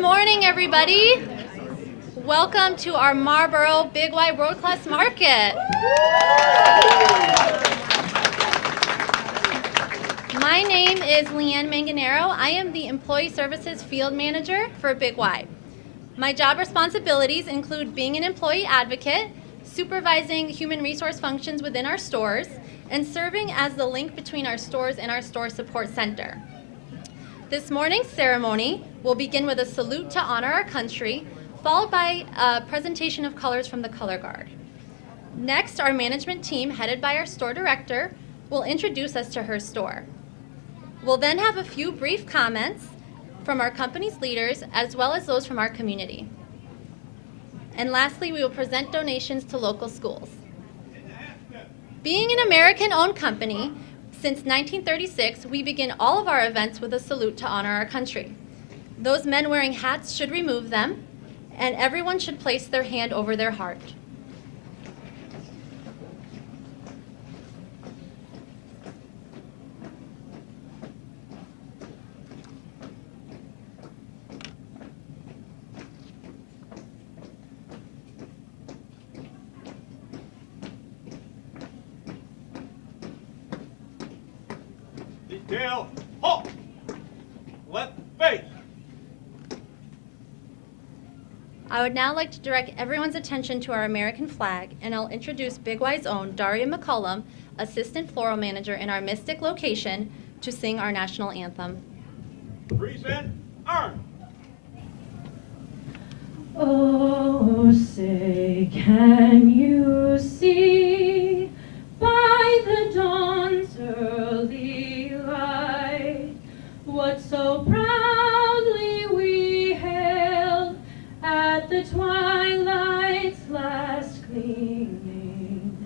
Good morning, everybody. Welcome to our Marlborough Big Y World Class Market. My name is Leanne Manganero. I am the Employee Services Field Manager for Big Y. My job responsibilities include being an employee advocate, supervising human resource functions within our stores, and serving as the link between our stores and our store support center. This morning's ceremony will begin with a salute to honor our country, followed by a presentation of colors from the Color Guard. Next, our management team, headed by our store director, will introduce us to her store. We'll then have a few brief comments from our company's leaders, as well as those from our community. And lastly, we will present donations to local schools. Being an American-owned company, since 1936, we begin all of our events with a salute to honor our country. Those men wearing hats should remove them, and everyone should place their hand over their heart. Detail, halt! Left face! I would now like to direct everyone's attention to our American flag, and I'll introduce Big Y's own Daria McCullum, Assistant Floral Manager in our Mystic location, to sing our national anthem. Present, arm! Oh, say, can you see by the dawn's early light what so proudly we hailed at the twilight's last gleaming,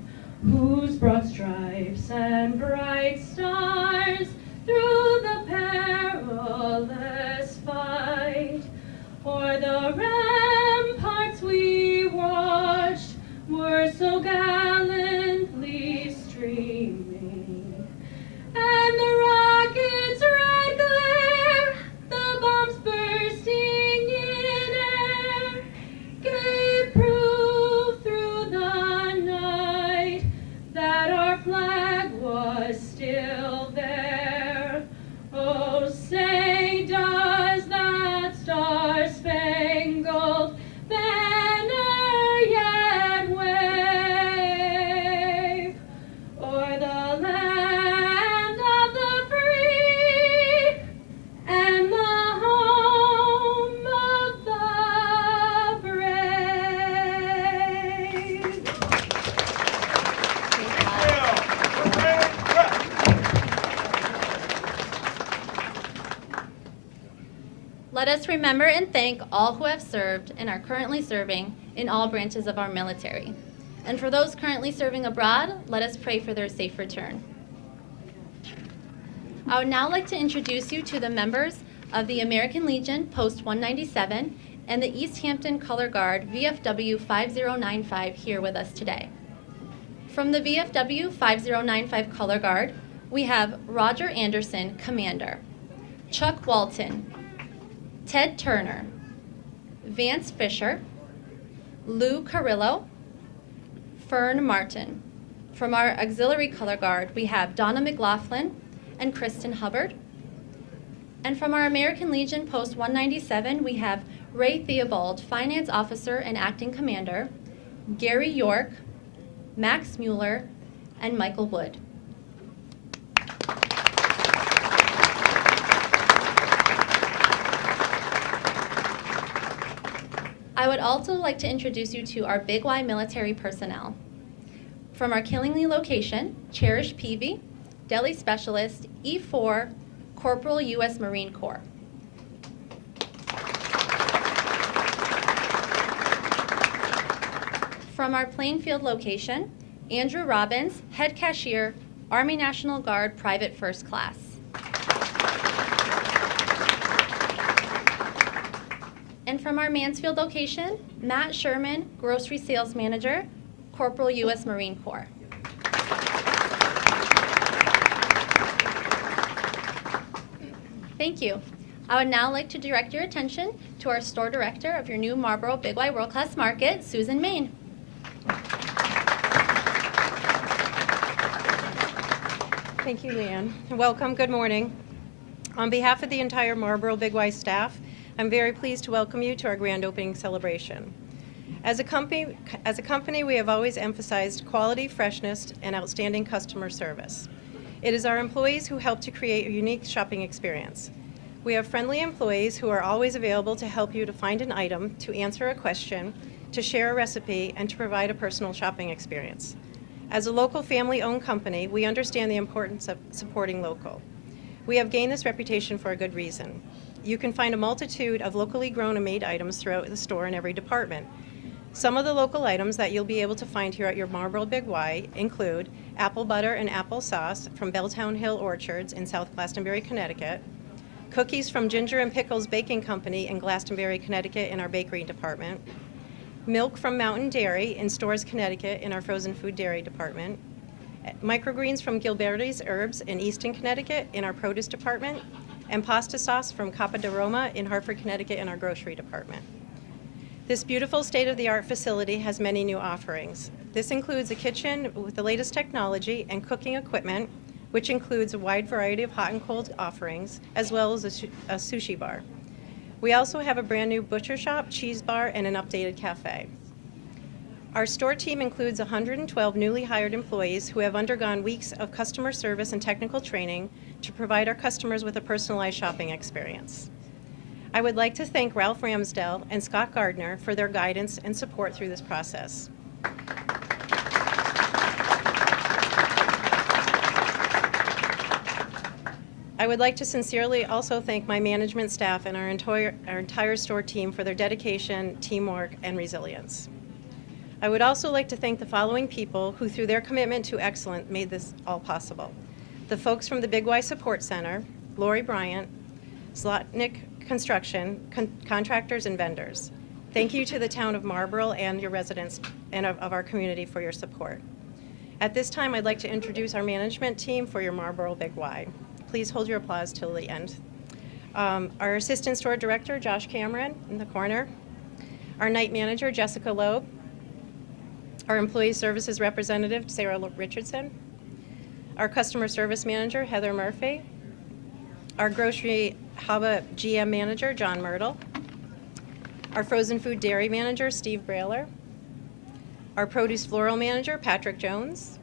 whose broad stripes and bright stars through the perilous fight o'er the ramparts we watched were so gallantly streaming, and the rocket's red glare, the bombs bursting in air, gave proof through the night that our flag was still there. Oh, say, does that star-spangled banner yet wave o'er the land of the free and the home of the brave? Detail, parade rest! Let us remember and thank all who have served and are currently serving in all branches of our military. And for those currently serving abroad, let us pray for their safe return. I would now like to introduce you to the members of the American Legion Post 197 and the East Hampton Color Guard VFW 5095 here with us today. From the VFW 5095 Color Guard, we have Roger Anderson, Commander, Chuck Walton, Ted Turner, Vance Fisher, Lou Carrillo, Fern Martin. From our Auxiliary Color Guard, we have Donna McLaughlin and Kristen Hubbard. And from our American Legion Post 197, we have Ray Theobald, Finance Officer and Acting Commander, Gary York, Max Mueller, and Michael Wood. I would also like to introduce you to our Big Y military personnel. From our Killingly location, Cherish Peavy, Deli Specialist, E4, Corporal U.S. Marine Corps. From our Plainfield location, Andrew Robbins, Head Cashier, Army National Guard, Private First Class. And from our Mansfield location, Matt Sherman, Grocery Sales Manager, Corporal U.S. Marine Corps. Thank you. I would now like to direct your attention to our store director of your new Marlborough Big Y World Class Market, Susan Main. Thank you, Leanne. Welcome. Good morning. On behalf of the entire Marlborough Big Y staff, I'm very pleased to welcome you to our grand opening celebration. As a company, we have always emphasized quality, freshness, and outstanding customer service. It is our employees who help to create a unique shopping experience. We have friendly employees who are always available to help you to find an item, to answer a question, to share a recipe, and to provide a personal shopping experience. As a local family-owned company, we understand the importance of supporting local. We have gained this reputation for a good reason. You can find a multitude of locally grown and made items throughout the store in every department. Some of the local items that you'll be able to find here at your Marlborough Big Y include apple butter and apple sauce from Belltown Hill Orchards in South Glastonbury, Connecticut, cookies from Ginger and Pickles Baking Company in Glastonbury, Connecticut in our bakery department, milk from Mountain Dairy in Storrs, Connecticut in our frozen food dairy department, microgreens from Gilberti's Herbs in Easton, Connecticut in our produce department, and pasta sauce from Capa de Roma in Hartford, Connecticut in our grocery department. This beautiful state-of-the-art facility has many new offerings. This includes a kitchen with the latest technology and cooking equipment, which includes a wide variety of hot and cold offerings, as well as a sushi bar. We also have a brand new butcher shop, cheese bar, and an updated cafe. Our store team includes 112 newly hired employees who have undergone weeks of customer service and technical training to provide our customers with a personalized shopping experience. I would like to thank Ralph Ramsdell and Scott Gardner for their guidance and support through this process. I would like to sincerely also thank my management staff and our entire store team for their dedication, teamwork, and resilience. I would also like to thank the following people who, through their commitment to excellence, made this all possible. The folks from the Big Y Support Center, Lori Bryant, Zlotnick Construction, contractors and vendors. Thank you to the town of Marlborough and your residents and of our community for your support. At this time, I'd like to introduce our management team for your Marlborough Big Y. Please hold your applause till the end. Our assistant store director, Josh Cameron, in the corner. Our night manager, Jessica Loeb. Our employee services representative, Sarah Richardson. Our customer service manager, Heather Murphy. Our grocery Haba GM manager, John Myrtle. Our frozen food dairy manager, Steve Brailer. Our produce floral manager, Patrick Jones.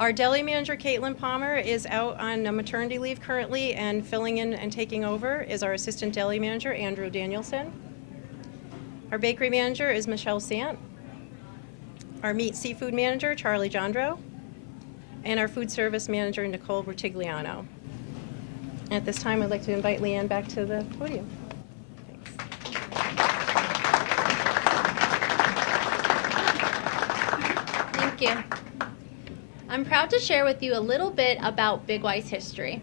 Our deli manager, Caitlin Palmer, is out on maternity leave currently, and filling in and taking over is our assistant deli manager, Andrew Danielson. Our bakery manager is Michelle Sant. Our meat seafood manager, Charlie Jondro. And our food service manager, Nicole Bertigliano. At this time, I'd like to invite Leanne back to the podium. Thank you. I'm proud to share with you a little bit about Big Y's history.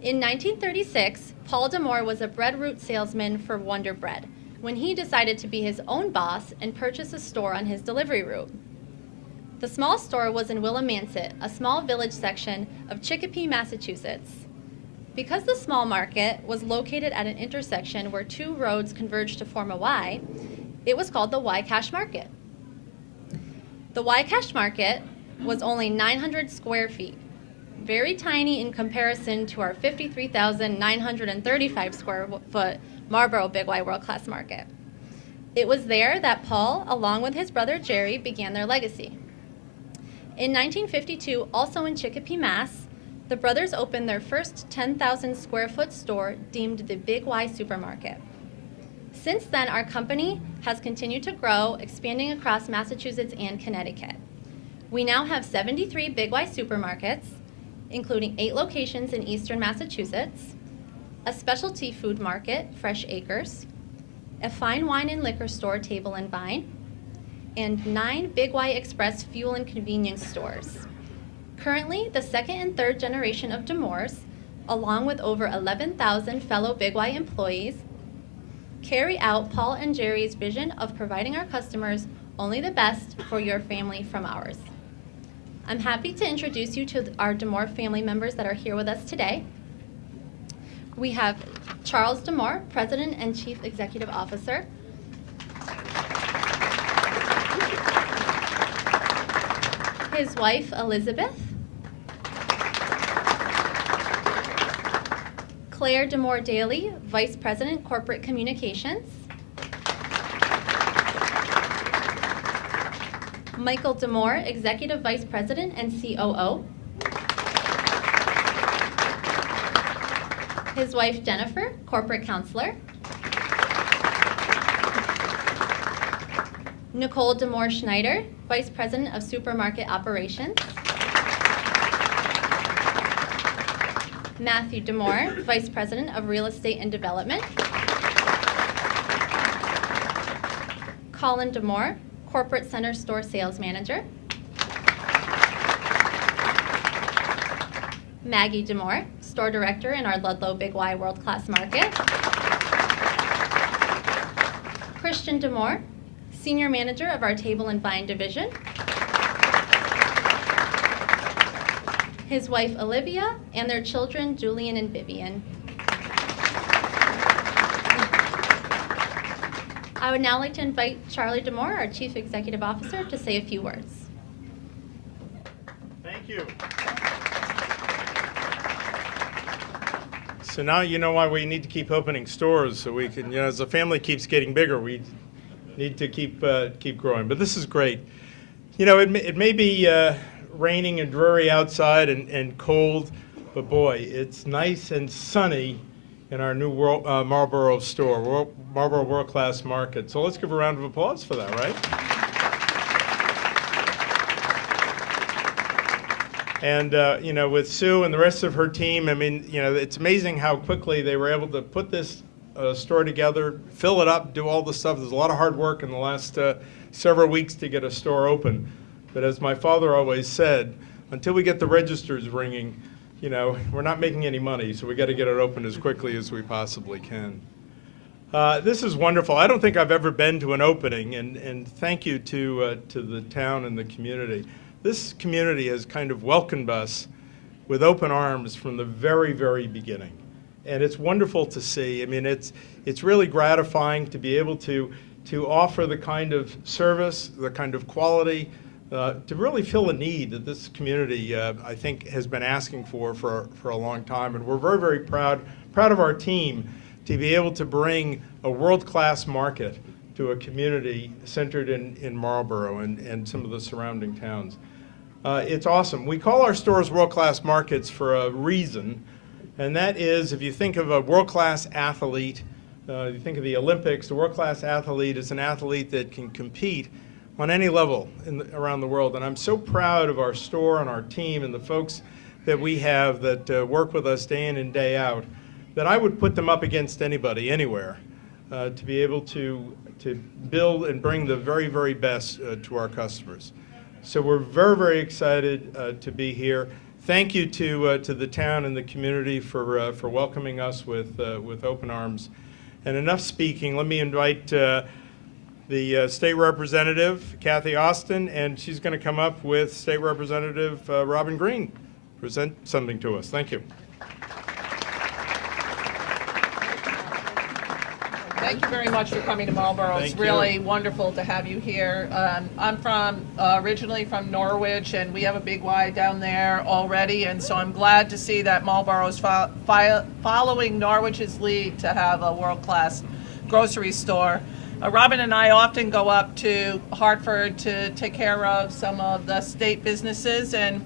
In 1936, Paul Demore was a bread route salesman for Wonder Bread when he decided to be his own boss and purchase a store on his delivery route. The small store was in Willimantic, a small village section of Chicopee, Massachusetts. Because the small market was located at an intersection where two roads converged to form a Y, it was called the Y Cash Market. The Y Cash Market was only 900 square feet, very tiny in comparison to our 53,935 square foot Marlborough Big Y World Class Market. It was there that Paul, along with his brother Jerry, began their legacy. In 1952, also in Chicopee, Mass., the brothers opened their first 10,000 square foot store deemed the Big Y Supermarket. Since then, our company has continued to grow, expanding across Massachusetts and Connecticut. We now have 73 Big Y supermarkets, including 8 locations in eastern Massachusetts, a specialty food market, Fresh Acres, a fine wine and liquor store, Table and Vine, and 9 Big Y Express fuel and convenience stores. Currently, the second and third generation of Demores, along with over 11,000 fellow Big Y employees, carry out Paul and Jerry's vision of providing our customers only the best for your family from ours. I'm happy to introduce you to our Demore family members that are here with us today. We have Charles D'Amore, President and Chief Executive Officer. His wife, Elizabeth. Claire D'Amore Daly, Vice President, Corporate Communications. Michael D'Amore, Executive Vice President and COO. His wife, Jennifer, Corporate Counselor. Nicole D'Amore Schneider, Vice President of Supermarket Operations. Matthew D'Amore, Vice President of Real Estate and Development. Colin D'Amore, Corporate Center Store Sales Manager. Maggie D'Amore, Store Director in our Ludlow Big Y World Class Market. Christian D'Amore, Senior Manager of our Table and Vine Division. His wife Olivia, and their children Julian and Vivian. I would now like to invite Charlie D'Amore, our Chief Executive Officer, to say a few words. Thank you. So now you know why we need to keep opening stores, so we can, as the family keeps getting bigger, we need to keep growing. But this is great. It may be raining and dreary outside and cold, but boy, it's nice and sunny in our new Marlborough store, Marlborough World Class Market. So let's give a round of applause for that, right? And with Sue and the rest of her team, it's amazing how quickly they were able to put this store together, fill it up, do all the stuff. There's a lot of hard work in the last several weeks to get a store open. But as my father always said, until we get the registers ringing, we're not making any money, so we got to get it open as quickly as we possibly can. This is wonderful. I don't think I've ever been to an opening, and thank you to the town and the community. This community has kind of welcomed us with open arms from the very, very beginning. And it's wonderful to see. It's really gratifying to be able to offer the kind of service, the kind of quality, to really fill a need that this community, I think, has been asking for a long time. And we're very, very proud of our team to be able to bring a world-class market to a community centered in Marlborough and some of the surrounding towns. It's awesome. We call our stores world-class markets for a reason, and that is, if you think of a world-class athlete, you think of the Olympics, the world-class athlete is an athlete that can compete on any level around the world. And I'm so proud of our store and our team and the folks that we have that work with us day in and day out, that I would put them up against anybody, anywhere, to be able to build and bring the very, very best to our customers. So we're very, very excited to be here. Thank you to the town and the community for welcoming us with open arms. And enough speaking. Let me invite the State Representative, Kathy Austin, and she's going to come up with State Representative Robin Green, present something to us. Thank you. Thank you very much for coming to Marlborough. It's really wonderful to have you here. I'm originally from Norwich, and we have a Big Y down there already, and so I'm glad to see that Marlborough is following Norwich's lead to have a world-class grocery store. Robin and I often go up to Hartford to take care of some of the state businesses, and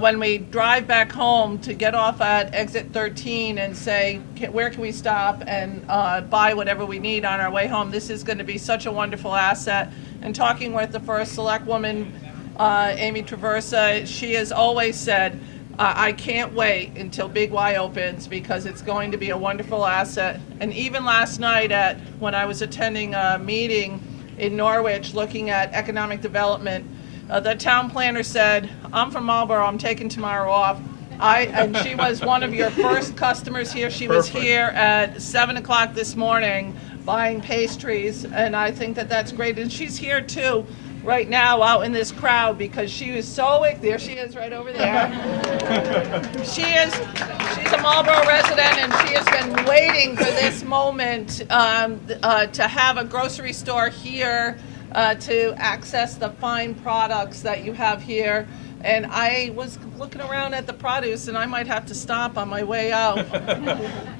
when we drive back home to get off at exit 13 and say, where can we stop and buy whatever we need on our way home, this is going to be such a wonderful asset. And talking with the first select woman, Amy Traversa, she has always said, I can't wait until Big Y opens because it's going to be a wonderful asset. And even last night when I was attending a meeting in Norwich looking at economic development, the town planner said, I'm from Marlborough, I'm taking tomorrow off. And she was one of your first customers here. She was here at 7 o'clock this morning buying pastries, and I think that that's great. And she's here too right now out in this crowd because she was so, there she is right over there. She's a Marlborough resident and she has been waiting for this moment to have a grocery store here to access the fine products that you have here. And I was looking around at the produce, and I might have to stop on my way out.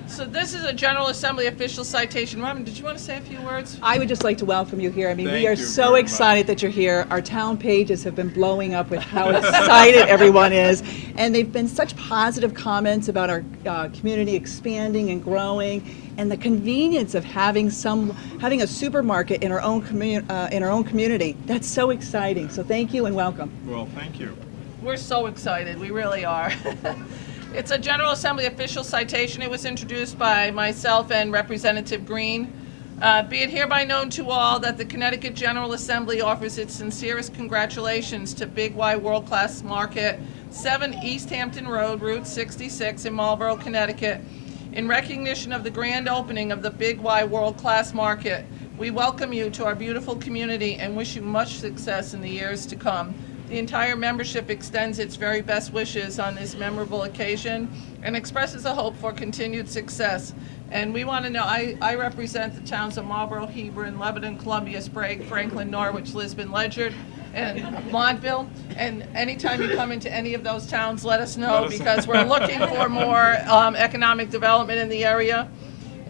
So this is a General Assembly official citation. Robin, did you want to say a few words? I would just like to welcome you here. I mean, Thank we are you so very excited that you're here. Our town pages have been blowing up with how excited everyone is. And they've been such positive comments about our community expanding and growing, and the convenience of having a supermarket in our own community. That's so exciting. So thank you and welcome. Well, thank you. We're so excited. We really are. It's a General Assembly official citation. It was introduced by myself and Representative Green. Be it hereby known to all that the Connecticut General Assembly offers its sincerest congratulations to Big Y World Class Market, 7 East Hampton Road, Route 66 in Marlborough, Connecticut. In recognition of the grand opening of the Big Y World Class Market, we welcome you to our beautiful community and wish you much success in the years to come. The entire membership extends its very best wishes on this memorable occasion and expresses a hope for continued success. And we want to know, I represent the towns of Marlborough, Hebron, Lebanon, Columbia, Sprague, Franklin, Norwich, Lisbon, Ledyard, and Montville. And anytime you come into any of those towns, let us know because we're looking for more economic development in the area.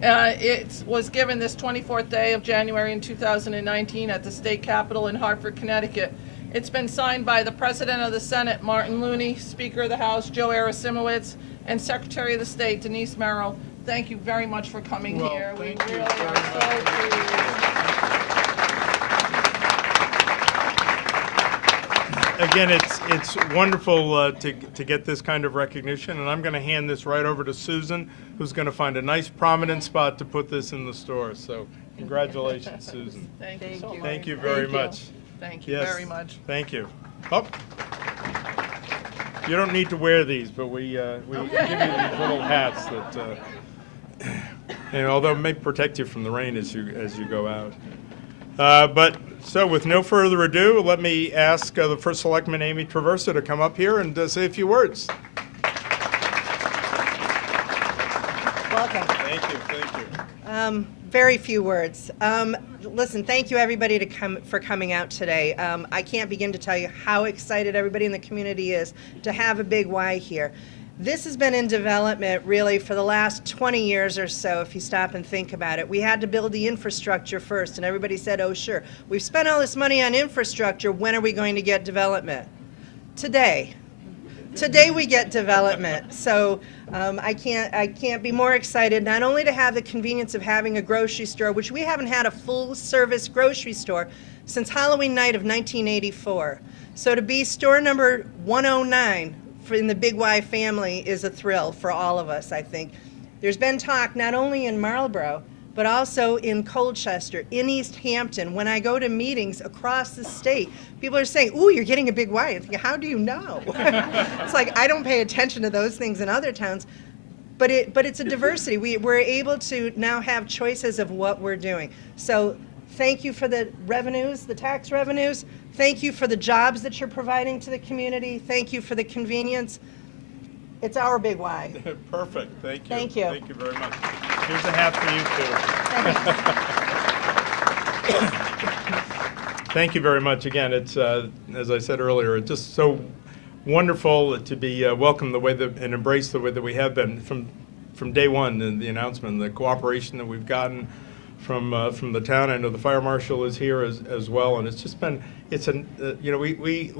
It was given this 24th day of January in 2019 at the state capitol in Hartford, Connecticut. It's been signed by the President of the Senate, Martin Looney, Speaker of the House, Joe Arasimowicz, and Secretary of the State, Denise Merrill. Thank you very much for coming here. We really are so pleased. Again, it's wonderful to get this kind of recognition, and I'm going to hand this right over to Susan, who's going to find a nice prominent spot to put this in the store. So congratulations, Susan. Thank you so much. Thank you very much. Thank you Yes, very much. Thank you. Oh. You don't need to wear these, but we give you these little hats that, and although it may protect you from the rain as you go out. But so, with no further ado, let me ask the First Selectman, Amy Traversa, to come up here and say a few words. Welcome. Thank you. Thank you. Very few words. Listen, thank you everybody for coming out today. I can't begin to tell you how excited everybody in the community is to have a Big Y here. This has been in development really for the last 20 years or so, if you stop and think about it. We had to build the infrastructure first, and everybody said, oh sure, we've spent all this money on infrastructure, when are we going to get development? Today. Today we get development. So I can't be more excited not only to have the convenience of having a grocery store, which we haven't had a full service grocery store since Halloween night of 1984. So to be store number 109 in the Big Y family is a thrill for all of us, I think. There's been talk not only in Marlborough, but also in Colchester, in East Hampton. When I go to meetings across the state, people are saying, ooh, you're getting a Big Y. I think, how do you know? It's like, I don't pay attention to those things in other towns, but it's a diversity. We're able to now have choices of what we're doing. So thank you for the revenues, the tax revenues. Thank you for the jobs that you're providing to the community. Thank you for the convenience. It's our Big Y. Perfect. Thank you. Thank you. Thank you very much. Here's a hat for you, too. Thank you very much. Again, it's, as I said earlier, it's just so wonderful to be welcomed the way that, and embraced the way that we have been from day one in the announcement, the cooperation that we've gotten from the town. I know the fire marshal is here as well, and it's just been, it's an, you know, we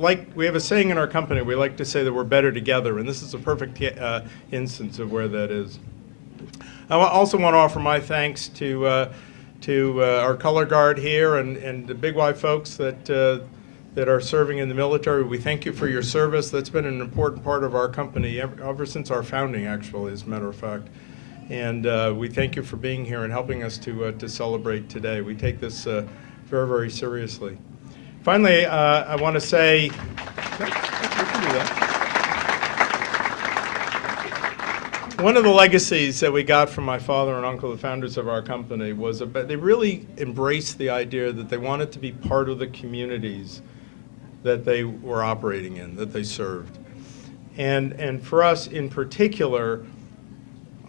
have a saying in our company, we like to say that we're better together, and this is a perfect instance of where that is. I also want to offer my thanks to our color guard here and the Big Y folks that are serving in the military. We thank you for your service. That's been an important part of our company ever since our founding, actually, as a matter of fact. And we thank you for being here and helping us to celebrate today. We take this very, very seriously. Finally, I want to say, we can do that. One of the legacies that we got from my father and uncle, the founders of our company, was they really embraced the idea that they wanted to be part of the communities that they were operating in, that they served. And for us in particular,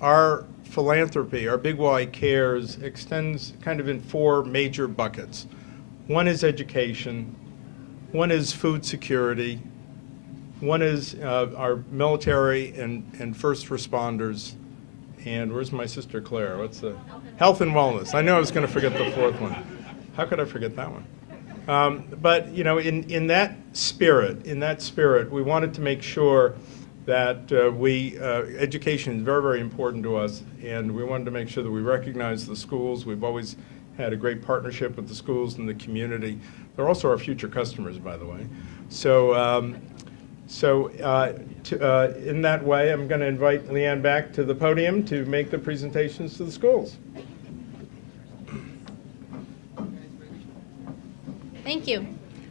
our philanthropy, our Big Y Cares, extends kind of in 4 major buckets. One is education, one is food security, one is our military and first responders, and where's my sister Claire? What's the health and wellness? I knew I was going to forget the 4th one. How could I forget that one? But you know, in that spirit, we wanted to make sure that education is very, very important to us, and we wanted to make sure that we recognize the schools. We've always had a great partnership with the schools and the community. They're also our future customers, by the way. So, in that way, I'm going to invite Leanne back to the podium to make the presentations to the schools. Thank you.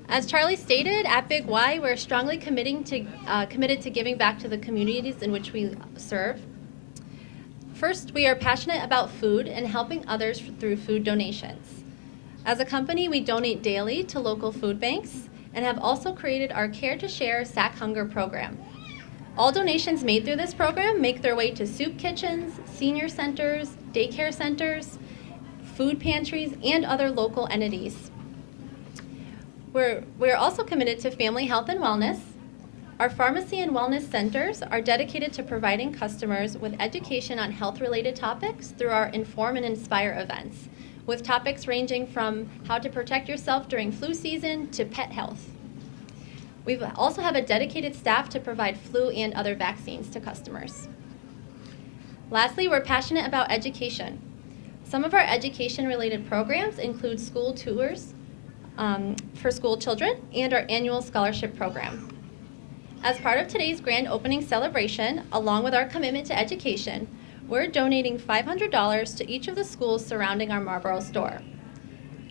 As Charlie stated, at Big Y, we're strongly committed to giving back to the communities in which we serve. First, we are passionate about food and helping others through food donations. As a company, we donate daily to local food banks and have also created our Care to Share Sack Hunger program. All donations made through this program make their way to soup kitchens, senior centers, daycare centers, food pantries, and other local entities. We're also committed to family health and wellness. Our pharmacy and wellness centers are dedicated to providing customers with education on health-related topics through our Inform and Inspire events, with topics ranging from how to protect yourself during flu season to pet health. We also have a dedicated staff to provide flu and other vaccines to customers. Lastly, we're passionate about education. Some of our education-related programs include school tours for school children and our annual scholarship program. As part of today's grand opening celebration, along with our commitment to education, we're donating $500 to each of the schools surrounding our Marlborough store.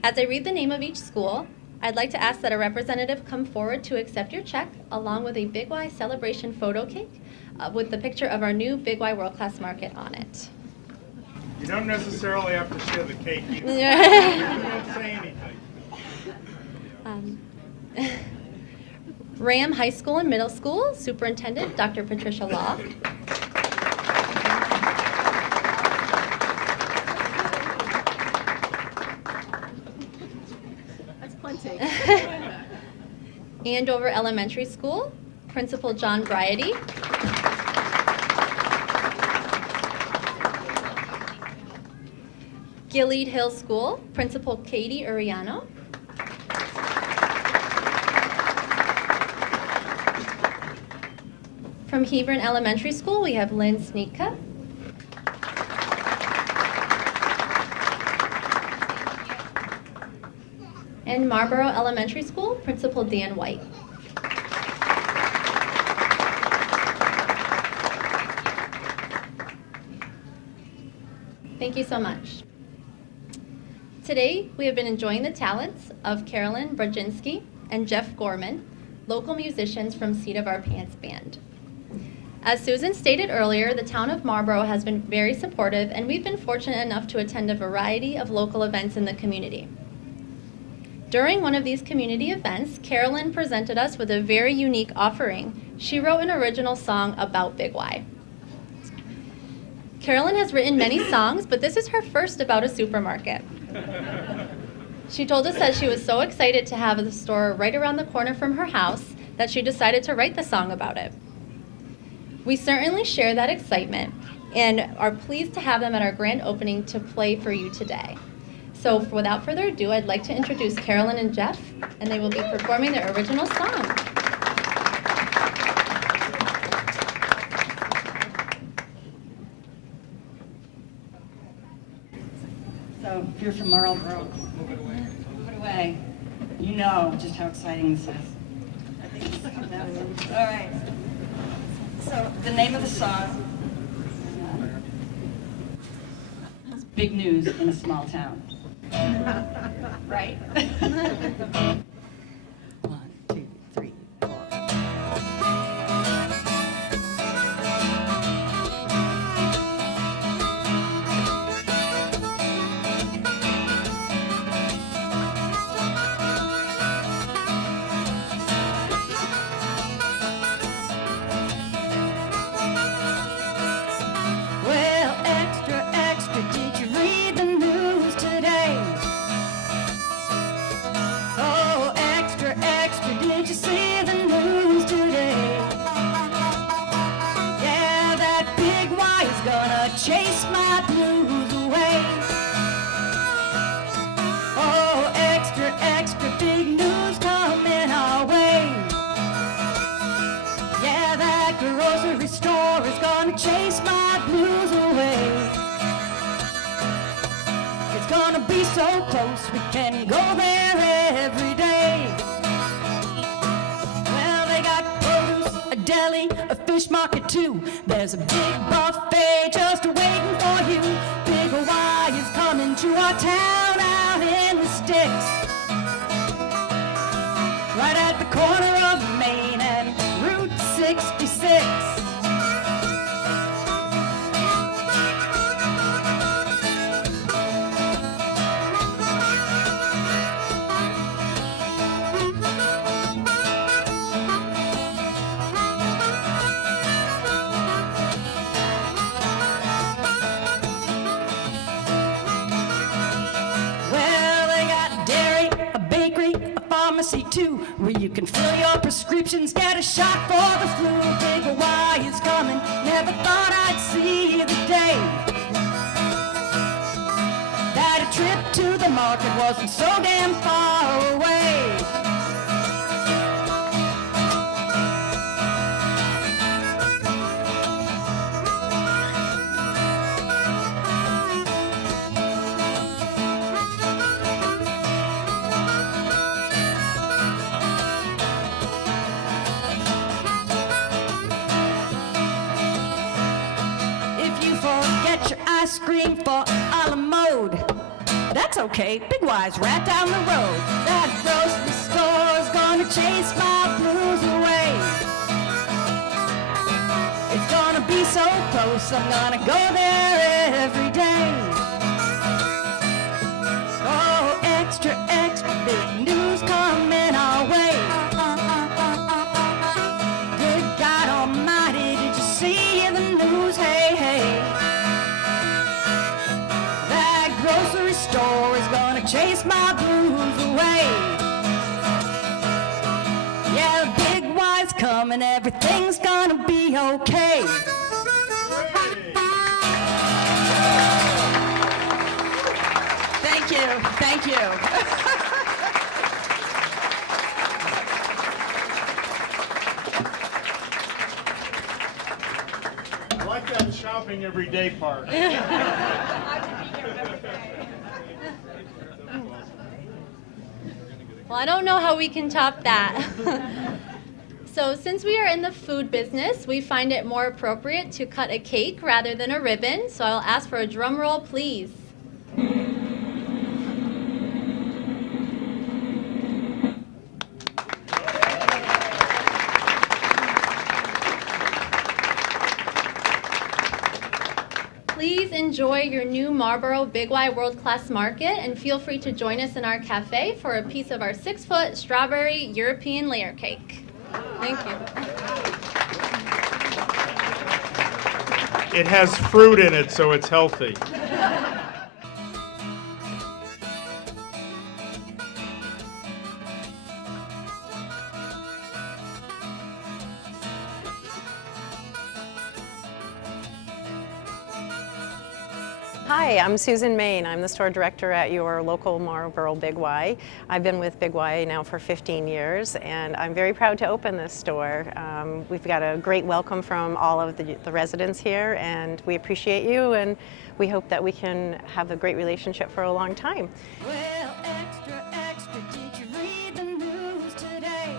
As I read the name of each school, I'd like to ask that a representative come forward to accept your check, along with a Big Y celebration photo cake with the picture of our new Big Y World Class Market on it. You don't necessarily have to share the cake either. You don't say anything. Ram High School and Middle School Superintendent Dr. Patricia Law. That's plenty. Andover Elementary School Principal John Briety. Gilead Hill School Principal Katie Uriano. From Hebron Elementary School, we have Lynn Sneatka. And Marlborough Elementary School, Principal Dan White. Thank you so much. Today, we have been enjoying the talents of Carolyn Brodzinski and Jeff Gorman, local musicians from Seat of Our Pants Band. As Susan stated earlier, the town of Marlborough has been very supportive, and we've been fortunate enough to attend a variety of local events in the community. During one of these community events, Carolyn presented us with a very unique offering. She wrote an original song about Big Y. Carolyn has written many songs, but this is her first about a supermarket. She told us that she was so excited to have the store right around the corner from her house that she decided to write the song about it. We certainly share that excitement and are pleased to have them at our grand opening to play for you today. So without further ado, I'd like to introduce Carolyn and Jeff, and they will be performing their original song. So if you're from Marlborough, move it away. You know just how exciting this is. I think this comes out. All right. So the name of the song is Big News in a Small Town. Right? 1, 2, 3, 4. extra, extra big news coming our way. Yeah, that grocery store is gonna chase my blues away. It's gonna be so close, we can go there every day. Well, they got produce, a deli, a fish market too. There's a big buffet just waiting for you. Big Y is coming to our town out in the sticks. Right at the corner of Main and Route 66. Too, where you can fill your prescriptions, get a shot for the flu. Big Y is coming, never thought I'd see the day that a trip to the market wasn't so damn far away. Ice cream for a la mode. That's okay, Big Y's right down the road. That grocery store's gonna chase my blues away. It's gonna be so close, I'm gonna go there every day. Oh, extra, extra big news coming our way. Good God Almighty, did you see the news? Hey, hey. Grocery store is gonna chase my blues away. Yeah, Big Y's coming, everything's gonna be okay. Thank you, thank you. I like that shopping every day part. Well, I don't know how we can top that. So since we are in the food business, we find it more appropriate to cut a cake rather than a ribbon. So I'll ask for a drum roll, please. Please enjoy your new Marlborough Big Y World Class Market and feel free to join us in our cafe for a piece of our 6-foot strawberry European layer cake. Thank you. It has fruit in it, so it's healthy. Hi, I'm Susan Main. I'm the store director at your local Marlborough Big Y. I've been with Big Y now for 15 years, and I'm very proud to open this store. We've got a great welcome from all of the residents here, and we appreciate you, and we hope that we can have a great relationship for a long time. Well, extra, extra, did you read the news today?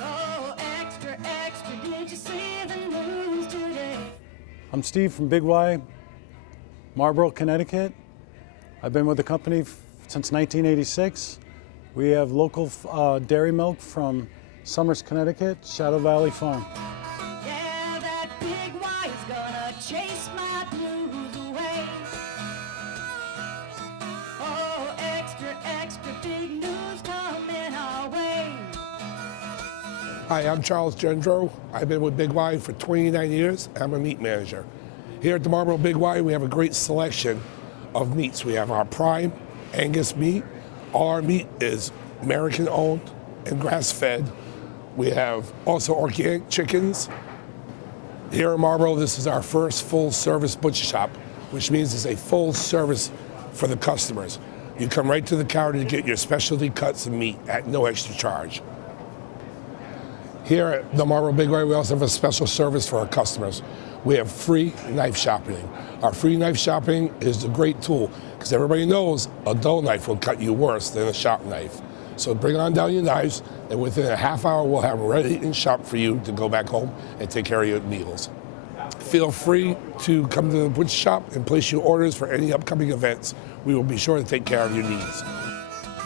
Oh, extra, extra, did you see the news today? I'm Steve from Big Y, Marlborough, Connecticut. I've been with the company since 1986. We have local dairy milk from Somers, Connecticut, Shadow Valley Farm. Yeah, that Big Y is gonna chase my blues away. Oh, extra, extra big news coming our way. Hi, I'm Charles Gendro. I've been with Big Y for 29 years. I'm a meat manager. Here at the Marlborough Big Y, we have a great selection of meats. We have our prime Angus meat. All our meat is American owned and grass fed. We have also organic chickens. Here in Marlborough, this is our first full service butcher shop, which means it's a full service for the customers. You come right to the counter to get your specialty cuts of meat at no extra charge. Here at the Marlborough Big Y, we also have a special service for our customers. We have free knife shopping. Our free knife shopping is a great tool because everybody knows a dull knife will cut you worse than a sharp knife. So bring on down your knives, and within a half hour, we'll have them ready and sharp for you to go back home and take care of your meals. Feel free to come to the butcher shop and place your orders for any upcoming events. We will be sure to take care of your needs.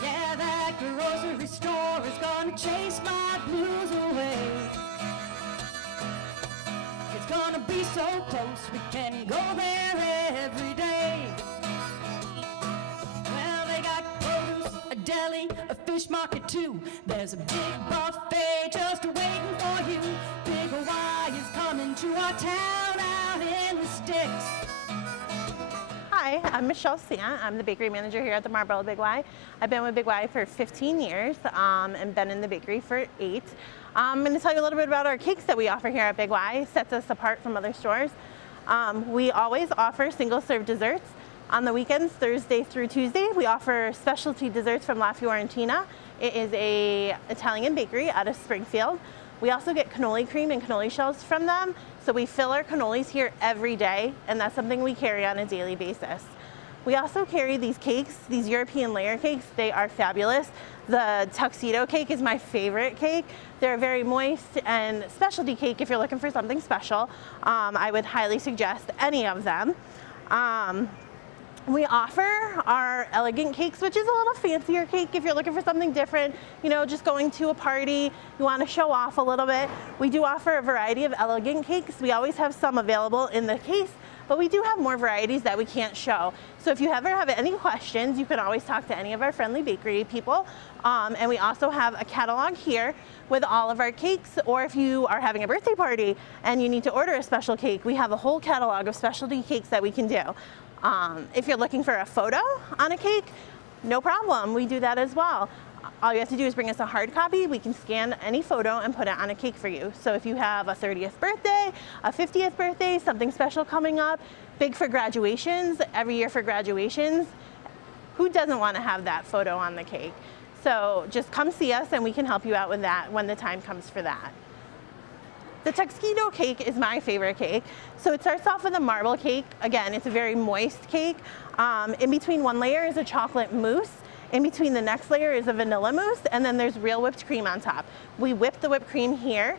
Yeah, that grocery store is gonna chase my blues away. It's gonna be so close, we can go there every day. Well, they got produce, a deli, a fish market too. There's a big buffet just waiting for you. Big Y is coming to our town out in the sticks. Hi, I'm Michelle Sant. I'm the bakery manager here at the Marlborough Big Y. I've been with Big Y for 15 years and been in the bakery for 8. I'm going to tell you a little bit about our cakes that we offer here at Big Y. It sets us apart from other stores. We always offer single-serve desserts. On the weekends, Thursday through Tuesday, we offer specialty desserts from La Fiorentina. It is an Italian bakery out of Springfield. We also get cannoli cream and cannoli shells from them, so we fill our cannolis here every day, and that's something we carry on a daily basis. We also carry these cakes, these European layer cakes. They are fabulous. The tuxedo cake is my favorite cake. They're a very moist and specialty cake if you're looking for something special. I would highly suggest any of them. We offer our elegant cakes, which is a little fancier cake if you're looking for something different, you know, just going to a party, you want to show off a little bit. We do offer a variety of elegant cakes. We always have some available in the case, but we do have more varieties that we can't show. So if you ever have any questions, you can always talk to any of our friendly bakery people. And we also have a catalog here with all of our cakes, or if you are having a birthday party and you need to order a special cake, we have a whole catalog of specialty cakes that we can do. If you're looking for a photo on a cake, no problem, we do that as well. All you have to do is bring us a hard copy. We can scan any photo and put it on a cake for you. So if you have a 30th birthday, a 50th birthday, something special coming up, big for graduations, every year for graduations, who doesn't want to have that photo on the cake? So just come see us and we can help you out with that when the time comes for that. The tuxedo cake is my favorite cake. So it starts off with a marble cake. Again, it's a very moist cake. In between one layer is a chocolate mousse. In between the next layer is a vanilla mousse, and then there's real whipped cream on top. We whip the whipped cream here,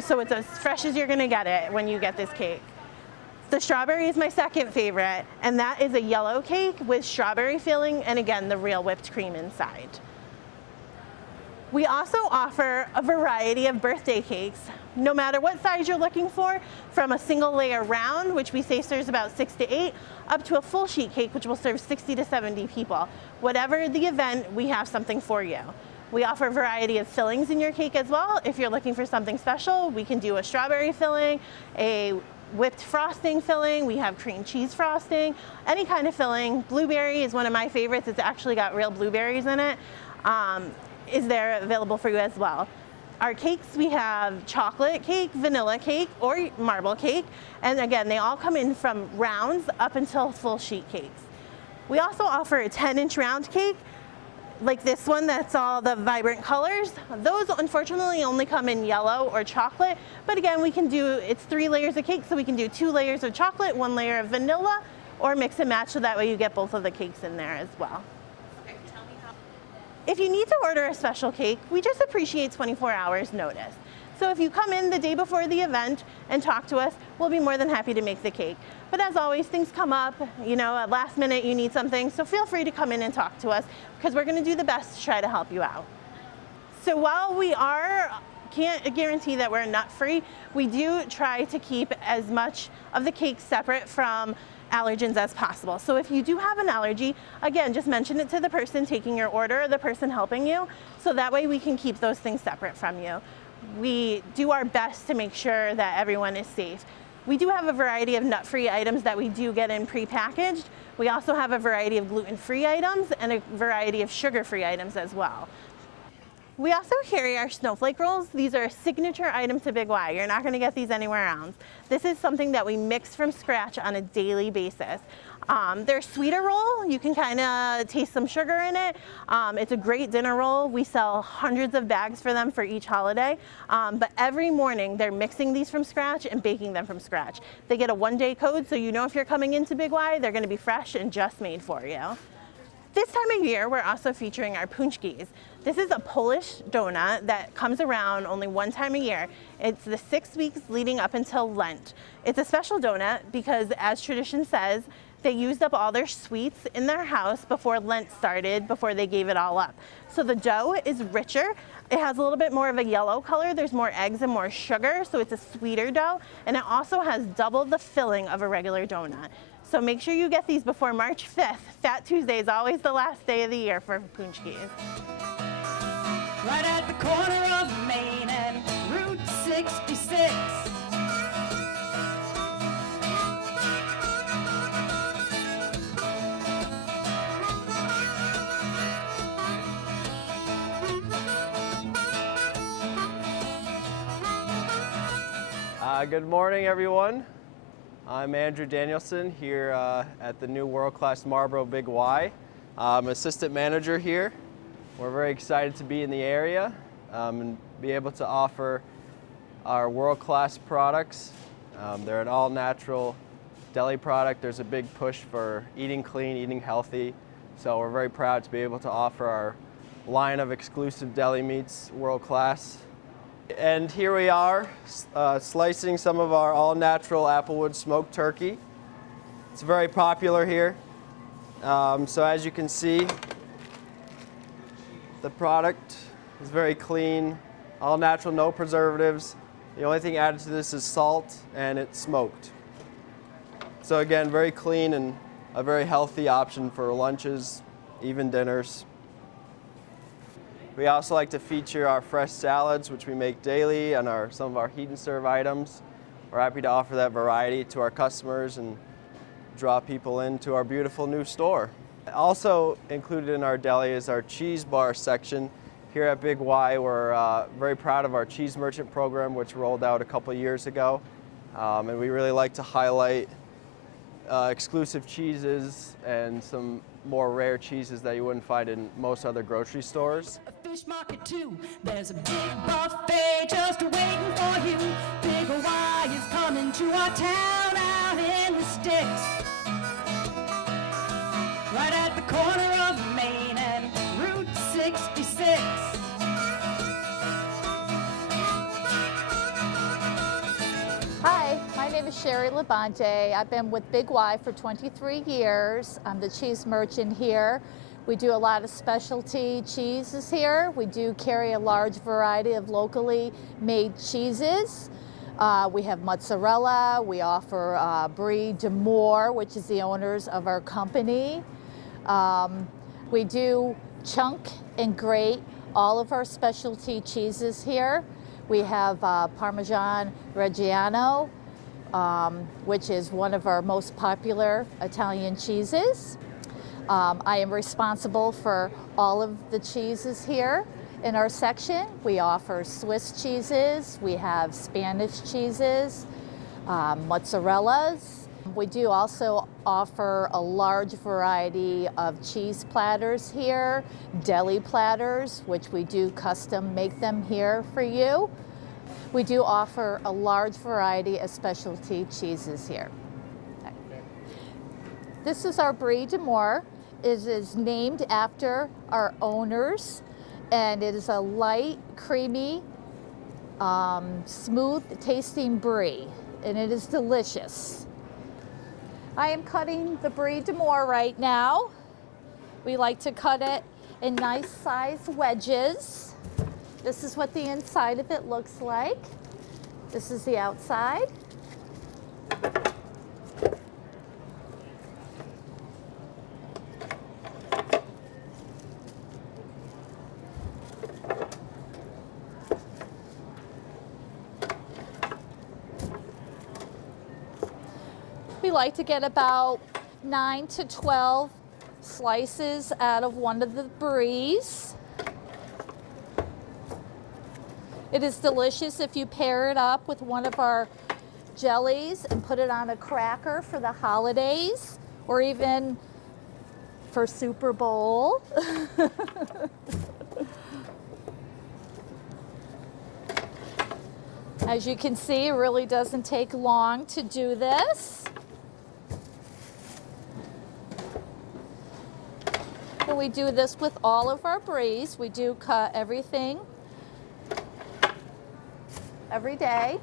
so it's as fresh as you're gonna get it when you get this cake. The strawberry is my second favorite, and that is a yellow cake with strawberry filling, and again, the real whipped cream inside. We also offer a variety of birthday cakes. No matter what size you're looking for, from a single layer round, which we say serves about 6 to 8, up to a full sheet cake, which will serve 60 to 70 people. Whatever the event, we have something for you. We offer a variety of fillings in your cake as well. If you're looking for something special, we can do a strawberry filling, a whipped frosting filling, we have cream cheese frosting, any kind of filling. Blueberry is one of my favorites. It's actually got real blueberries in it. Is there available for you as well. Our cakes, we have chocolate cake, vanilla cake, or marble cake. And again, they all come in from rounds up until full sheet cakes. We also offer a 10-inch round cake, like this one that's all the vibrant colors. Those unfortunately only come in yellow or chocolate. But again, we can do, it's 3 layers of cake, so we can do 2 layers of chocolate, 1 layer of vanilla, or mix and match, so that way you get both of the cakes in there as well. If you need to order a special cake, we just appreciate 24 hours notice. So if you come in the day before the event and talk to us, we'll be more than happy to make the cake. But as always, things come up, you know, at last minute you need something, so feel free to come in and talk to us because we're gonna do the best to try to help you out. So while we can't guarantee that we're nut-free, we do try to keep as much of the cake separate from allergens as possible. So if you do have an allergy, again, just mention it to the person taking your order or the person helping you, so that way we can keep those things separate from you. We do our best to make sure that everyone is safe. We do have a variety of nut-free items that we do get in pre-packaged. We also have a variety of gluten-free items and a variety of sugar-free items as well. We also carry our snowflake rolls. These are a signature item to Big Y. You're not gonna get these anywhere else. This is something that we mix from scratch on a daily basis. Their sweeter roll, you can kind of taste some sugar in it. It's a great dinner roll. We sell hundreds of bags for them for each holiday. But every morning they're mixing these from scratch and baking them from scratch. They get a 1-day code, so you know if you're coming into Big Y, they're going to be fresh and just made for you. This time of year, we're also featuring our punchkis. This is a Polish donut that comes around only one time a year. It's the 6 weeks leading up until Lent. It's a special donut because, as tradition says, they used up all their sweets in their house before Lent started, before they gave it all up. So the dough is richer. It has a little bit more of a yellow color. There's more eggs and more sugar, so it's a sweeter dough. And it also has double the filling of a regular donut. So make sure you get these before March 5th. Fat Tuesday is always the last day of the year for punchkis. Right at the corner of Main and Route 66. Good morning, everyone. I'm Andrew Danielson here at the new world-class Marlborough Big Y. I'm assistant manager here. We're very excited to be in the area and be able to offer our world-class products. They're an all-natural deli product. There's a big push for eating clean, eating healthy. So we're very proud to be able to offer our line of exclusive deli meats, world-class. And here we are, slicing some of our all-natural Applewood smoked turkey. It's very popular here. So as you can see, the product is very clean, all-natural, no preservatives. The only thing added to this is salt, and it's smoked. So again, very clean and a very healthy option for lunches, even dinners. We also like to feature our fresh salads, which we make daily, and some of our heat and serve items. We're happy to offer that variety to our customers and draw people into our beautiful new store. Also included in our deli is our cheese bar section. Here at Big Y, we're very proud of our cheese merchant program, which rolled out a couple years ago. And we really like to highlight exclusive cheeses and some more rare cheeses that you wouldn't find in most other grocery stores. A fish market too. There's a big buffet just waiting for you. Big Y is coming to our town out in the sticks. Right at the corner of Main and Route 66. Hi, my name is Sherry Labonte. I've been with Big Y for 23 years. I'm the cheese merchant here. We do a lot of specialty cheeses here. We do carry a large variety of locally made cheeses. We have mozzarella. We offer Brie d'Amour, which is the owners of our company. We do chunk and grate all of our specialty cheeses here. We have Parmesan Reggiano, which is one of our most popular Italian cheeses. I am responsible for all of the cheeses here in our section. We offer Swiss cheeses, we have Spanish cheeses, mozzarellas. We do also offer a large variety of cheese platters here, deli platters, which we do custom make them here for you. We do offer a large variety of specialty cheeses here. This is our Brie d'Amour. It is named after our owners, and it is a light, creamy, smooth tasting brie, and it is delicious. I am cutting the Brie d'Amour right now. We like to cut it in nice sized wedges. This is what the inside of it looks like. This is the outside. We like to get about 9 to 12 slices out of one of the bries. It is delicious if you pair it up with one of our jellies and put it on a cracker for the holidays or even for Super Bowl. As you can see, it really doesn't take long to do this. And we do this with all of our bries. We do cut everything every day.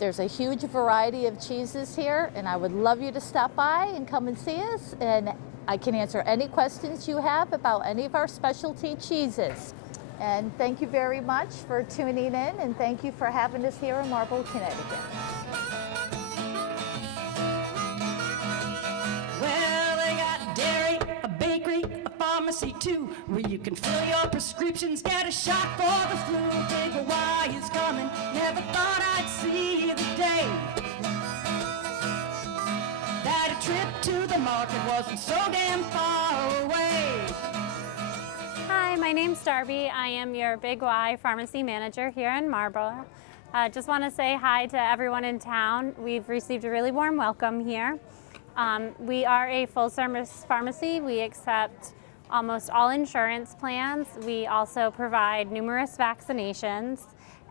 There's a huge variety of cheeses here, and I would love you to stop by and come and see us, and I can answer any questions you have about any of our specialty cheeses. And thank you very much for tuning in, and thank you for having us here in Marlborough, Connecticut. Well, they got dairy, a bakery, a pharmacy too, where you can fill your prescriptions, get a shot for the flu. Big Y is coming, never thought I'd see the day that a trip to the market wasn't so damn far away. Hi, my name's Darby. I am your Big Y pharmacy manager here in Marlborough. Just want to say hi to everyone in town. We've received a really warm welcome here. We are a full-service pharmacy. We accept almost all insurance plans. We also provide numerous vaccinations.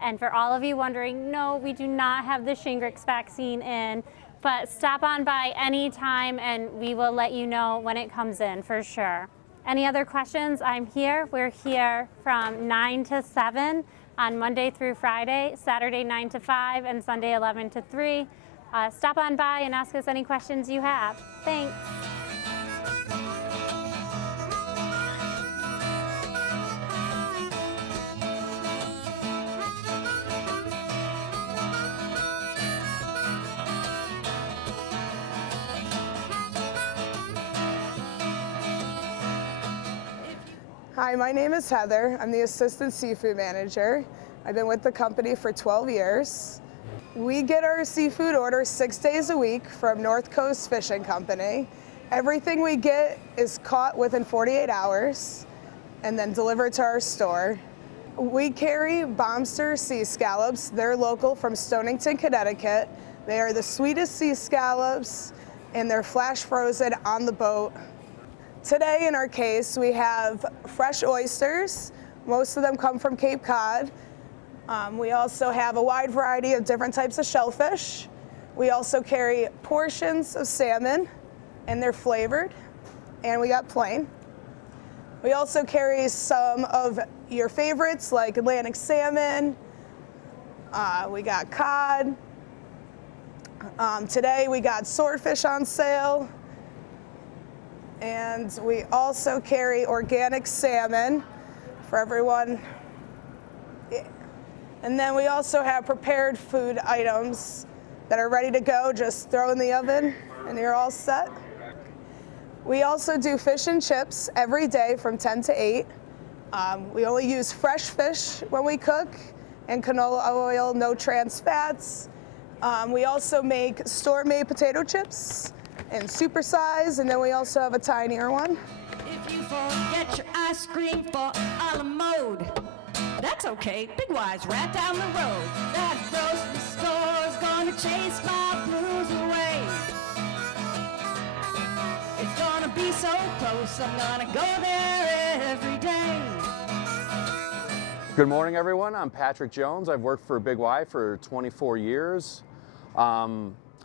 And for all of you wondering, no, we do not have the Shingrix vaccine in, but stop on by anytime and we will let you know when it comes in for sure. Any other questions? I'm here. We're here from 9 to 7 on Monday through Friday, Saturday 9 to 5, and Sunday 11 to 3. Stop on by and ask us any questions you have. Thanks. Hi, my name is Heather. I'm the Assistant Seafood Manager. I've been with the company for 12 years. We get our seafood orders 6 days a week from North Coast Fishing Company. Everything we get is caught within 48 hours and then delivered to our store. We carry Bombster sea scallops. They're local from Stonington, Connecticut. They are the sweetest sea scallops and they're flash frozen on the boat. Today in our case, we have fresh oysters. Most of them come from Cape Cod. We also have a wide variety of different types of shellfish. We also carry portions of salmon, and they're flavored, and we got plain. We also carry some of your favorites like Atlantic salmon. We got cod. Today we got swordfish on sale. And we also carry organic salmon for everyone. And then we also have prepared food items that are ready to go. Just throw in the oven and you're all set. We also do fish and chips every day from 10 to 8. We only use fresh fish when we cook and canola oil, no trans fats. We also make store-made potato chips in supersize, and then we also have a tinier one. If you forget your ice cream for a la mode, that's okay, Big Y's right down the road. That grocery store's gonna chase my blues away. It's gonna be so close, I'm gonna go there every day. Good morning, everyone. I'm Patrick Jones. I've worked for Big Y for 24 years.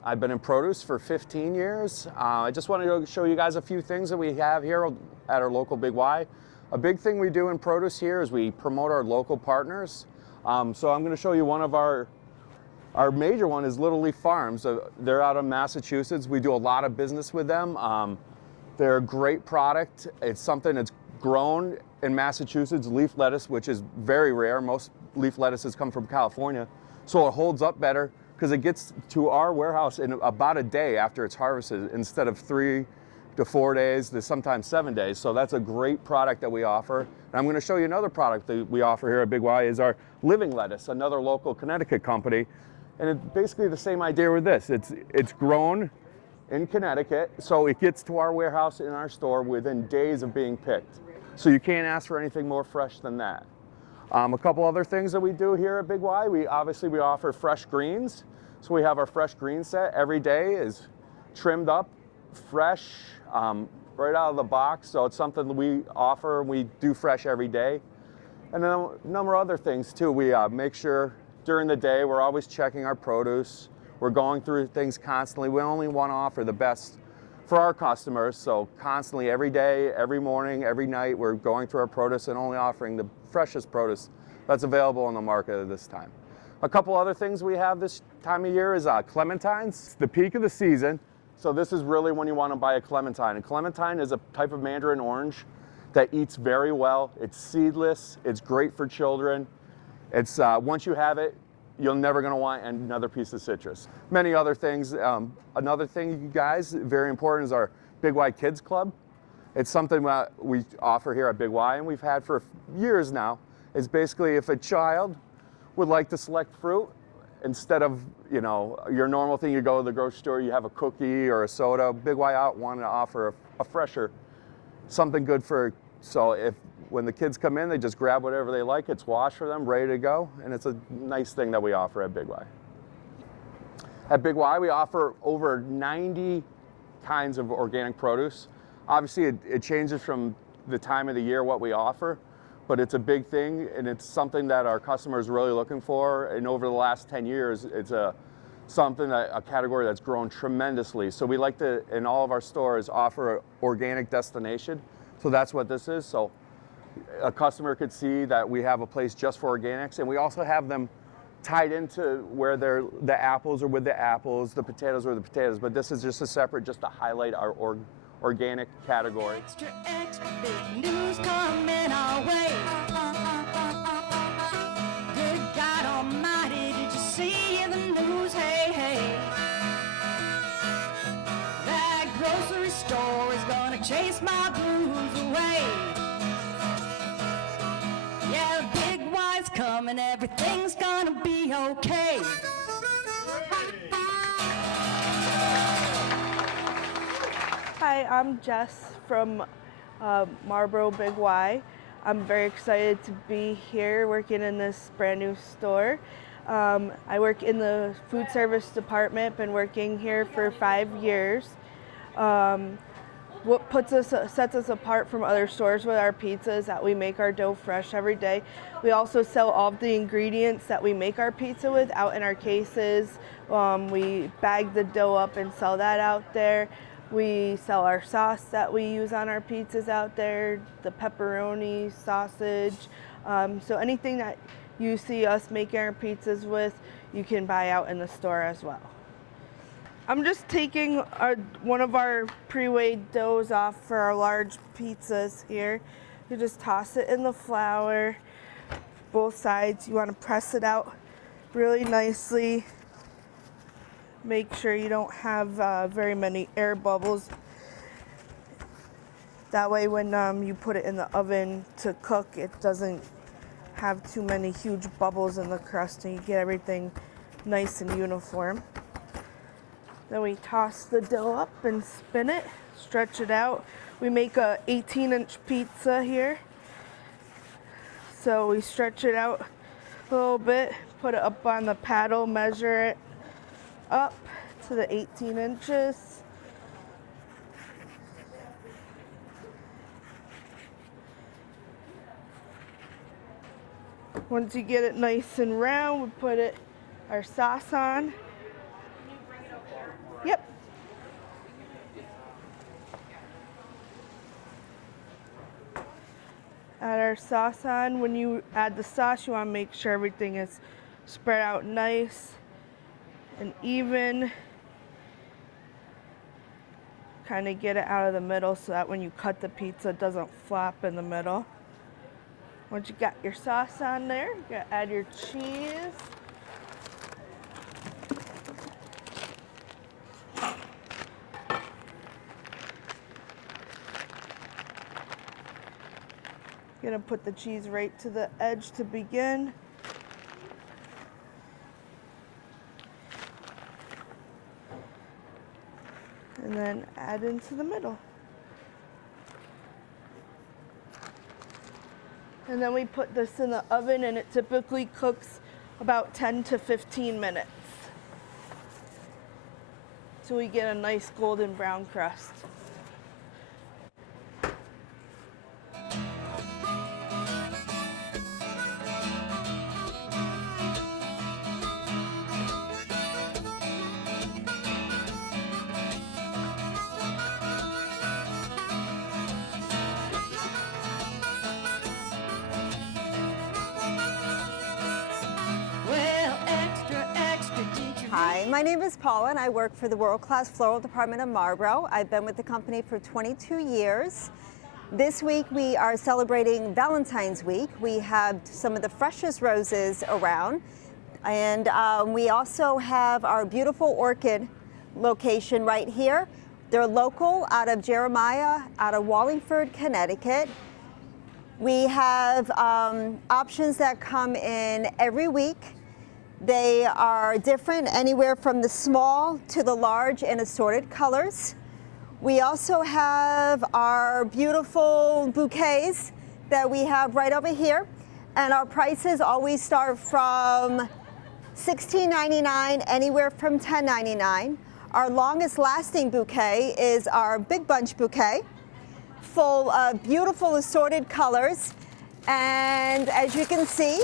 I've been in produce for 15 years. I just wanted to show you guys a few things that we have here at our local Big Y. A big thing we do in produce here is we promote our local partners. So I'm going to show you one of our major one is Little Leaf Farms. They're out of Massachusetts. We do a lot of business with them. They're a great product. It's something that's grown in Massachusetts, leaf lettuce, which is very rare. Most leaf lettuces come from California. So it holds up better because it gets to our warehouse in about a day after it's harvested instead of 3 to 4 days to sometimes 7 days. So that's a great product that we offer. And I'm going to show you another product that we offer here at Big Y is our living lettuce, another local Connecticut company. And it's basically the same idea with this. It's grown in Connecticut, so it gets to our warehouse in our store within days of being picked. So you can't ask for anything more fresh than that. A couple other things that we do here at Big Y, we offer fresh greens. So we have our fresh green set. Every day is trimmed up fresh, right out of the box. So it's something that we offer. We do fresh every day. And then a number of other things too. We make sure during the day we're always checking our produce. We're going through things constantly. We only want to offer the best for our customers. So constantly, every day, every morning, every night, we're going through our produce and only offering the freshest produce that's available in the market at this time. A couple other things we have this time of year is clementines. It's the peak of the season. So this is really when you want to buy a clementine. And clementine is a type of mandarin orange that eats very well. It's seedless. It's great for children. It's once you have it, you're never going to want another piece of citrus. Many other things. Another thing, you guys, very important, is our Big Y Kids Club. It's something that we offer here at Big Y, and we've had for years now. It's basically if a child would like to select fruit, instead of your normal thing, you go to the grocery store, you have a cookie or a soda. Big Y Out wanted to offer a fresher, something good for. So when the kids come in, they just grab whatever they like. It's washed for them, ready to go, and it's a nice thing that we offer at Big Y. At Big Y, we offer over 90 kinds of organic produce. Obviously, it changes from the time of the year what we offer, but it's a big thing, and it's something that our customers are really looking for. And over the last 10 years, it's a category that's grown tremendously. So we like to, in all of our stores, offer an organic destination. So that's what this is. So a customer could see that we have a place just for organics, and we also have them tied into where the apples are with the apples, the potatoes are the potatoes, but this is just a separate, just to highlight our organic category. Extra, extra big news coming our way. Good God Almighty, did you see the news? Hey, hey. That grocery store is gonna chase my blues away. Yeah, Big Y's coming, everything's gonna be okay. Hi, I'm Jess from Marlborough Big Y. I'm very excited to be here working in this brand new store. I work in the food service department, been working here for 5 years. What sets us apart from other stores with our pizza is that we make our dough fresh every day. We also sell all of the ingredients that we make our pizza with out in our cases. We bag the dough up and sell that out there. We sell our sauce that we use on our pizzas out there, the pepperoni, sausage. So anything that you see us making our pizzas with, you can buy out in the store as well. I'm just taking one of our pre-weighed doughs off for our large pizzas here. You just toss it in the flour, both sides. You want to press it out really nicely. Make sure you don't have very many air bubbles. That way when you put it in the oven to cook, it doesn't have too many huge bubbles in the crust, and you get everything nice and uniform. Then we toss the dough up and spin it, stretch it out. We make a 18-inch pizza here. So we stretch it out a little bit, put it up on the paddle, measure it up to the 18 inches. Once you get it nice and round, we put our sauce on. Yep. Add our sauce on. When you add the sauce, you want to make sure everything is spread out nice and even. Kind of get it out of the middle so that when you cut the pizza, it doesn't flop in the middle. Once you got your sauce on there, you gotta add your cheese. Gonna put the cheese right to the edge to begin. And then add into the middle. And then we put this in the oven, and it typically cooks about 10 to 15 minutes. so we get a nice golden brown crust. Hi, my name is Paula and I work for the World Class Floral Department of Marlborough. I've been with the company for 22 years. This week we are celebrating Valentine's Week. We have some of the freshest roses around, and we also have our beautiful orchid location right here. They're local, out of Jeremiah, out of Wallingford, Connecticut. We have options that come in every week. They are different, anywhere from the small to the large in assorted colors. We also have our beautiful bouquets that we have right over here, and our prices always start from $16.99, anywhere from $10.99. Our longest lasting bouquet is our Big Bunch bouquet, full of beautiful assorted colors, and as you can see,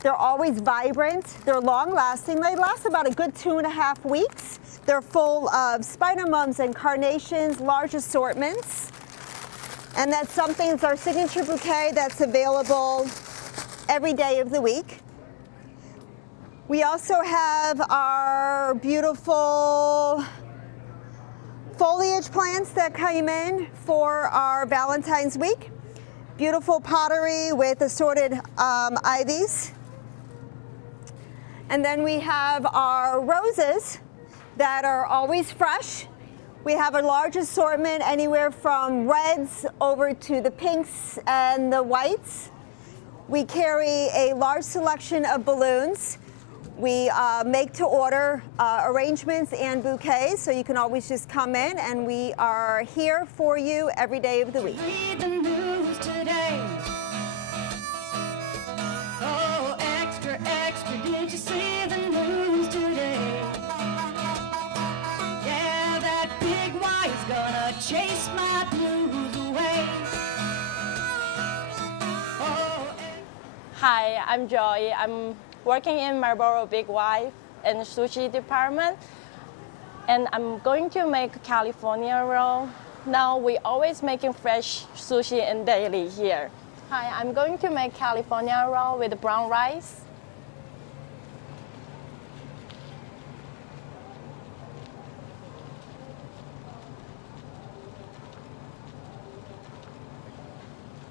they're always vibrant, they're long lasting, they last about a good 2.5 weeks. They're full of spider mums and carnations, large assortments. And that's something, it's our signature bouquet that's available every day of the week. We also have our beautiful foliage plants that came in for our Valentine's week. Beautiful pottery with assorted ivies. And then we have our roses that are always fresh. We have a large assortment, anywhere from reds over to the pinks and the whites. We carry a large selection of balloons. We make to order arrangements and bouquets, so you can always just come in, and we are here for you every day of the week. Read the news today. Oh, extra, extra, did you see the news today? Yeah, that big Y is gonna chase my blues away. Oh, Hi, I'm Joy. I'm working in Marlborough Big Y in the sushi department, and I'm going to make California roll. Now we always making fresh sushi and daily here. Hi, I'm going to make California roll with brown rice.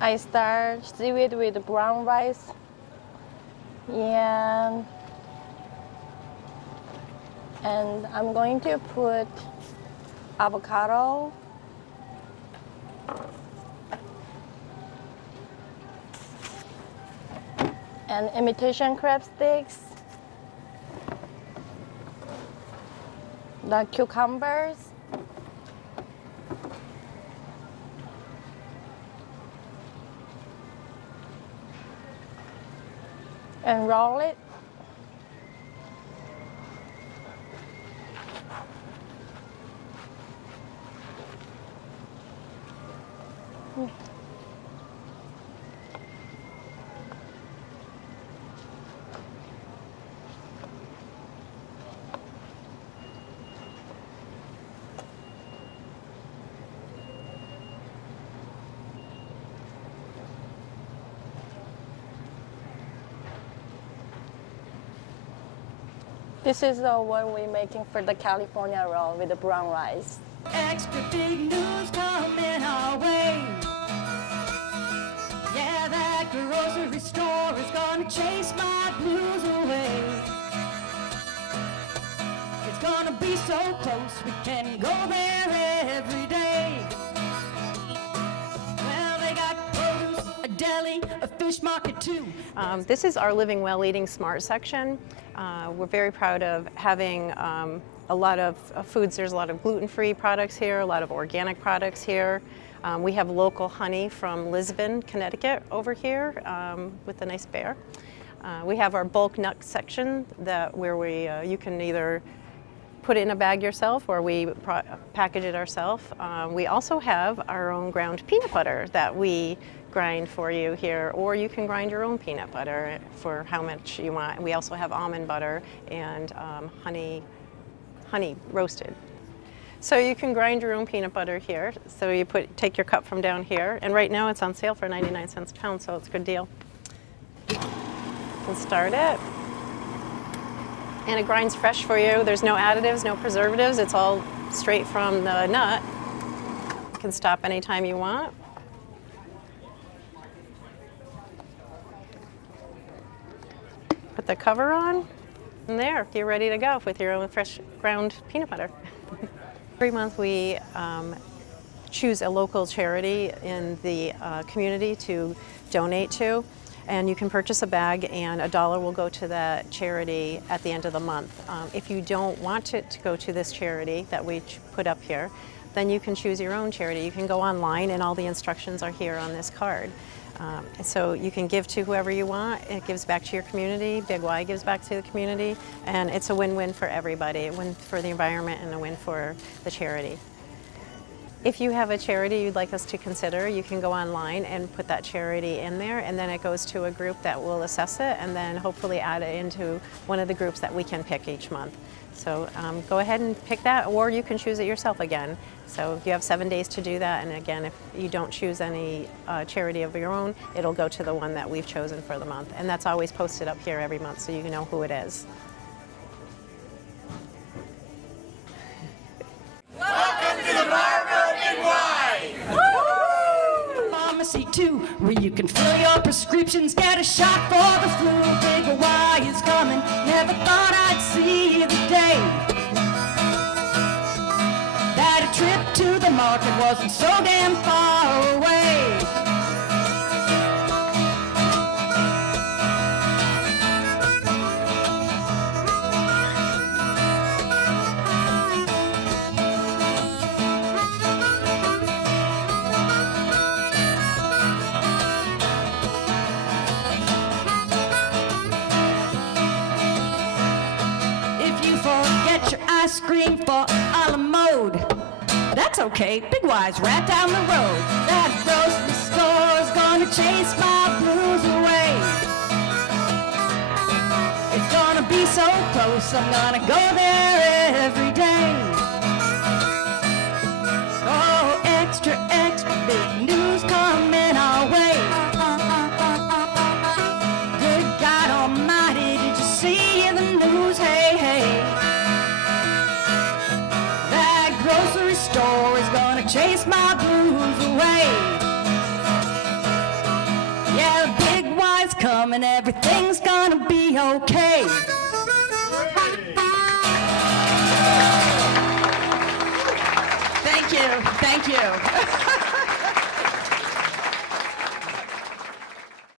I start seaweed with brown rice. And I'm going to put avocado, and imitation crab sticks, the cucumbers, and roll it. This is the one we're making for the California roll with the brown rice. extra big news coming our way. Yeah, that grocery store is gonna chase my blues away. It's gonna be so close, we can go there every day. Well, they got produce, a deli, a fish market too. This is our Living Well Eating Smart section. We're very proud of having a lot of foods. There's a lot of gluten-free products here, a lot of organic products here. We have local honey from Lisbon, Connecticut over here with a nice bear. We have our bulk nut section where you can either put it in a bag yourself, or we package it ourselves. We also have our own ground peanut butter that we grind for you here, or you can grind your own peanut butter for how much you want. We also have almond butter and honey roasted. So you can grind your own peanut butter here. So you take your cup from down here, and right now it's on sale for 99 cents a pound, so it's a good deal. We'll start it. And it grinds fresh for you. There's no additives, no preservatives. It's all straight from the nut. You can stop anytime you want. Put the cover on, and there, you're ready to go with your own fresh ground peanut butter. Every month we choose a local charity in the community to donate to, and you can purchase a bag and $1 will go to that charity at the end of the month. If you don't want it to go to this charity that we put up here, then you can choose your own charity. You can go online and all the instructions are here on this card. So you can give to whoever you want. It gives back to your community. Big Y gives back to the community, and it's a win-win for everybody. A win for the environment and a win for the charity. If you have a charity you'd like us to consider, you can go online and put that charity in there, and then it goes to a group that will assess it and then hopefully add it into one of the groups that we can pick each month. So go ahead and pick that, or you can choose it yourself again. So you have 7 days to do that, and again, if you don't choose any charity of your own, it'll go to the one that we've chosen for the month. And that's always posted up here every month so you know who it is. Welcome to the Marlborough Big Y! Pharmacy too, where you can fill your prescriptions, get a shot for the flu. Big Y is coming, never thought I'd see the day that a trip to the market wasn't so damn far away. Ice cream for a la mode. That's okay, Big Y's right down the road. That grocery store's gonna chase my blues away. It's gonna be so close, I'm gonna go there every day. Oh, extra, extra big news coming our way. Good God Almighty, did you see the news? Hey, hey. Grocery store is gonna chase my blues away. Yeah, the Big Y's coming, everything's gonna be okay.